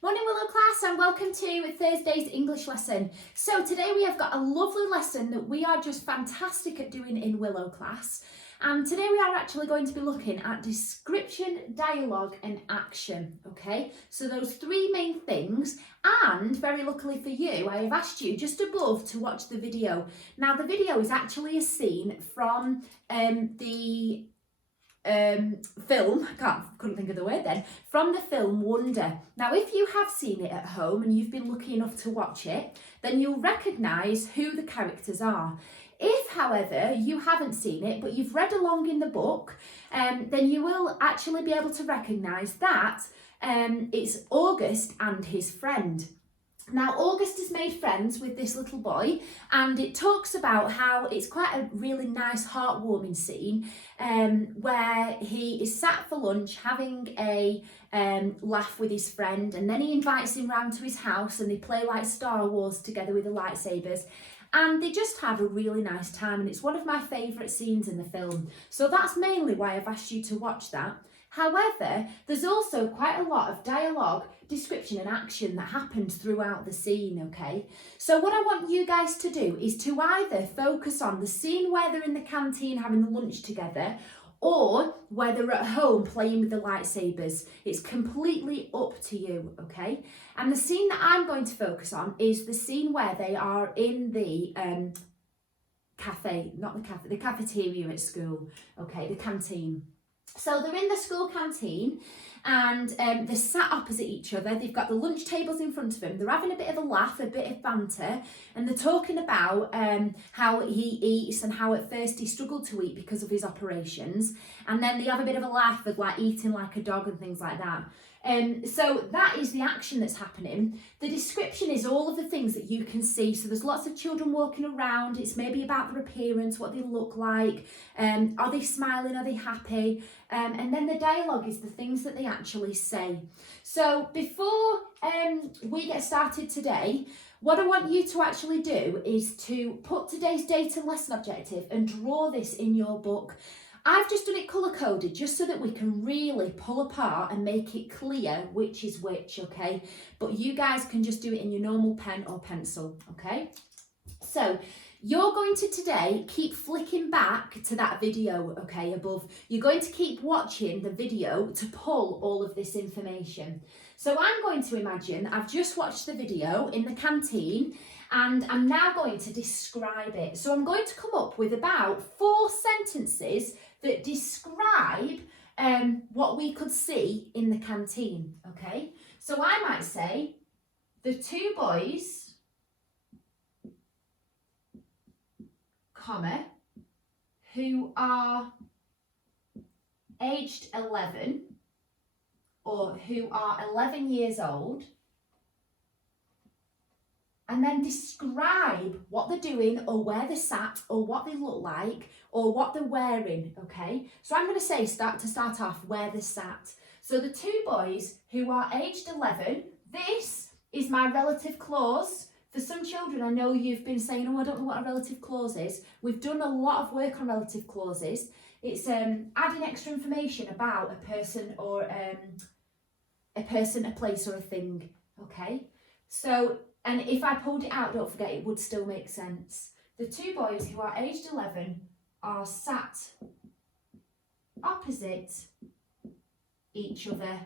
Morning Willow class and welcome to Thursday's English lesson. So today we have got a lovely lesson that we are just fantastic at doing in Willow class. And today we are actually going to be looking at description, dialogue and action, okay? So those three main things, and very luckily for you, I have asked you just above to watch the video. Now the video is actually a scene from the film, couldn't think of the word then, from the film Wonder. Now if you have seen it at home and you've been lucky enough to watch it, then you'll recognise who the characters are. If, however, you haven't seen it but you've read along in the book, then you will actually be able to recognise that it's August and his friend. Now, August has made friends with this little boy, and it talks about how it's quite a really nice, heartwarming scene where he is sat for lunch having a laugh with his friend, and then he invites him round to his house and they play like Star Wars together with the lightsabers. And they just have a really nice time, and it's one of my favourite scenes in the film. So that's mainly why I've asked you to watch that. However, there's also quite a lot of dialogue, description and action that happens throughout the scene, okay? So what I want you guys to do is to either focus on the scene where they're in the canteen having the lunch together, or where they're at home playing with the lightsabers. It's completely up to you, okay? And the scene that I'm going to focus on is the scene where they are in the the cafeteria at school, okay, the canteen. So they're in the school canteen and they're sat opposite each other. They've got the lunch tables in front of them. They're having a bit of a laugh, a bit of banter, and they're talking about how he eats and how at first he struggled to eat because of his operations. And then they have a bit of a laugh of like eating like a dog and things like that. So that is the action that's happening. The description is all of the things that you can see. So there's lots of children walking around. It's maybe about their appearance, what they look like. Are they smiling? Are they happy? And then the dialogue is the things that they actually say. So before we get started today, what I want you to actually do is to put today's date and lesson objective and draw this in your book. I've just done it colour-coded just so that we can really pull apart and make it clear which is which, okay? But you guys can just do it in your normal pen or pencil, okay? So you're going to today keep flicking back to that video, okay, above. You're going to keep watching the video to pull all of this information. So I'm going to imagine I've just watched the video in the canteen and I'm now going to describe it. So I'm going to come up with about 4 sentences that describe what we could see in the canteen, okay? So I might say, the 2 boys, comma, who are aged 11 or who are 11 years old, and then describe what they're doing or where they're sat or what they look like or what they're wearing, okay? So I'm going to say, to start off, where they're sat. So the 2 boys who are aged 11, this is my relative clause. For some children, I know you've been saying, oh, I don't know what a relative clause is. We've done a lot of work on relative clauses. It's adding extra information about a person or a place or a thing, okay? So, and if I pulled it out, don't forget, it would still make sense. The 2 boys who are aged 11 are sat opposite each other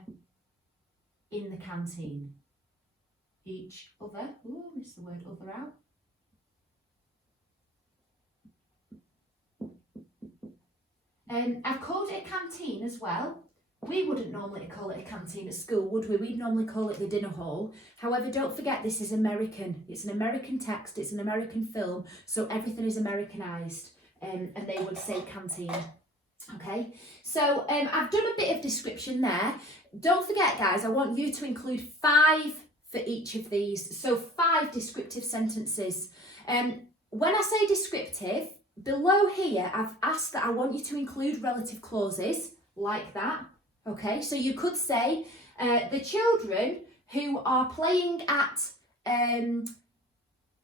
in the canteen. Each other, ooh, missed the word other out. I've called it a canteen as well. We wouldn't normally call it a canteen at school, would we? We'd normally call it the dinner hall. However, don't forget this is American. It's an American text, it's an American film, so everything is Americanized, and they would say canteen. Okay, so I've done a bit of description there. Don't forget, guys, I want you to include 5 for each of these. So 5 descriptive sentences. When I say descriptive, below here, I've asked that I want you to include relative clauses like that. Okay, so you could say the children who are playing at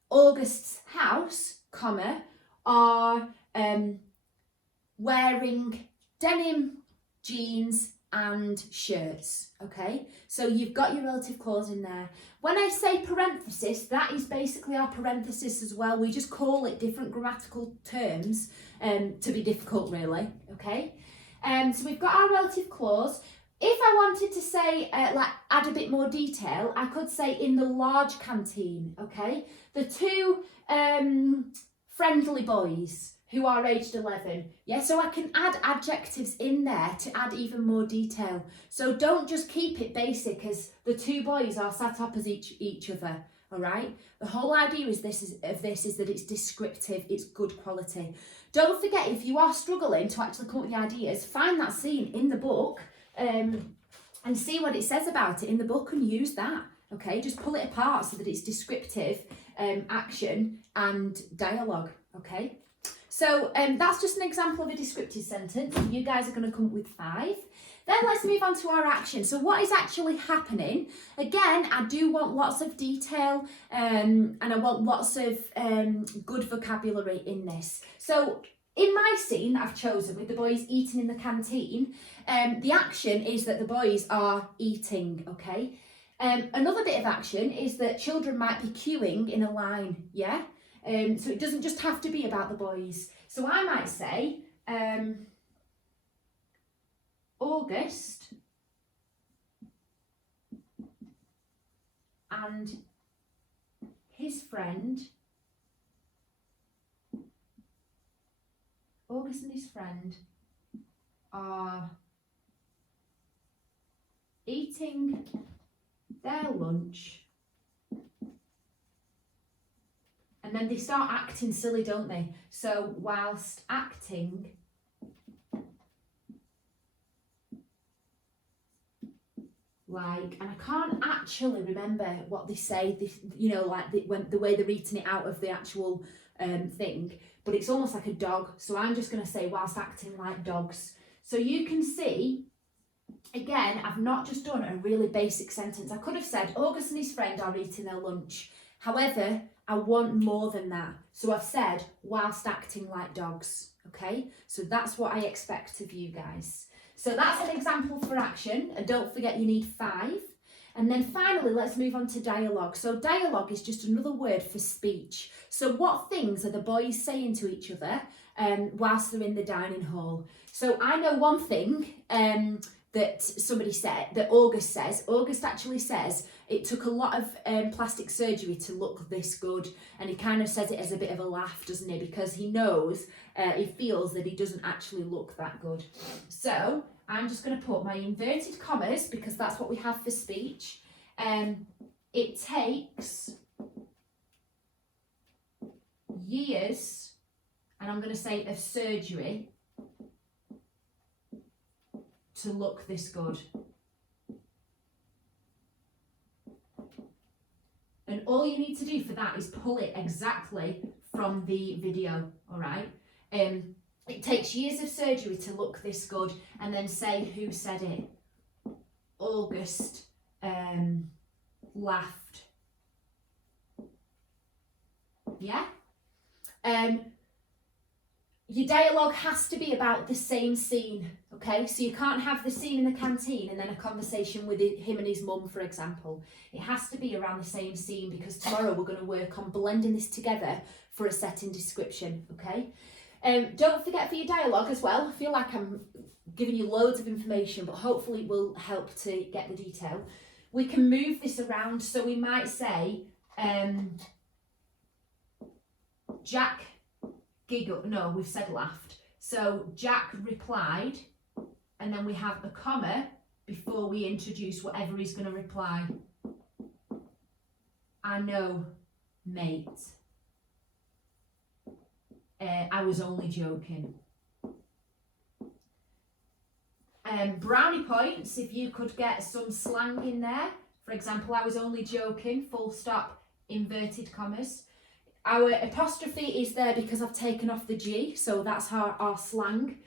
August's house, comma, are wearing denim jeans and shirts, okay? So you've got your relative clause in there. When I say parenthesis, that is basically our parenthesis as well. We just call it different grammatical terms to be difficult, really, okay? So we've got our relative clause. If I wanted to say, like, add a bit more detail, I could say in the large canteen, okay? The two friendly boys who are aged 11. Yeah, so I can add adjectives in there to add even more detail. So don't just keep it basic as the two boys are sat opposite each other, all right? The whole idea is that it's descriptive, it's good quality. Don't forget, if you are struggling to actually come up with the ideas, find that scene in the book and see what it says about it in the book and use that, okay? Just pull it apart so that it's descriptive, action and dialogue, okay? So that's just an example of a descriptive sentence. You guys are going to come up with 5. Then let's move on to our action. So what is actually happening? Again, I do want lots of detail and I want lots of good vocabulary in this. So in my scene that I've chosen with the boys eating in the canteen, the action is that the boys are eating, okay? Another bit of action is that children might be queuing in a line, yeah? So it doesn't just have to be about the boys. So I might say, August and his friend, are eating their lunch. And then they start acting silly, don't they? So whilst acting, like, and I can't actually remember what they say, you know, like the way they're eating it out of the actual thing, but it's almost like a dog. So I'm just going to say whilst acting like dogs. So you can see, again, I've not just done a really basic sentence. I could have said August and his friend are eating their lunch. However, I want more than that. So I've said whilst acting like dogs, okay? So that's what I expect of you guys. So that's an example for action, and don't forget you need 5. And then finally, let's move on to dialogue. So dialogue is just another word for speech. So what things are the boys saying to each other whilst they're in the dining hall? So I know one thing that somebody said, that August says. August actually says, it took a lot of plastic surgery to look this good. And he kind of says it as a bit of a laugh, doesn't he? Because he knows, he feels that he doesn't actually look that good. So I'm just going to put my inverted commas, because that's what we have for speech. It takes years, and I'm going to say of surgery, to look this good. And all you need to do for that is pull it exactly from the video, all right? It takes years of surgery to look this good, and then say who said it. August laughed. Yeah? Your dialogue has to be about the same scene, okay? So you can't have the scene in the canteen and then a conversation with him and his mum, for example. It has to be around the same scene, because tomorrow we're going to work on blending this together for a setting description, okay? Don't forget for your dialogue as well. I feel like I'm giving you loads of information, but hopefully it will help to get the detail. We can move this around, so we might say, Jack giggled, no, we've said laughed. So Jack replied, and then we have a comma before we introduce whatever he's going to reply. I know, mate. I was only joking. Brownie points if you could get some slang in there. For example, I was only joking, full stop, inverted commas. Our apostrophe is there because I've taken off the G, so that's our slang.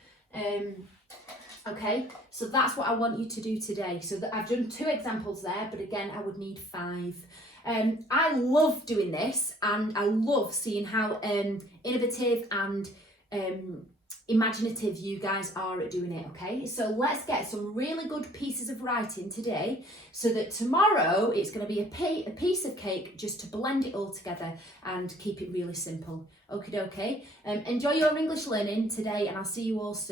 Okay, so that's what I want you to do today. So that I've done 2 examples there, but again, I would need 5. I love doing this, and I love seeing how innovative and imaginative you guys are at doing it, okay? So let's get some really good pieces of writing today so that tomorrow it's going to be a piece of cake just to blend it all together and keep it really simple. Okie dokie. Enjoy your English learning today and I'll see you all soon.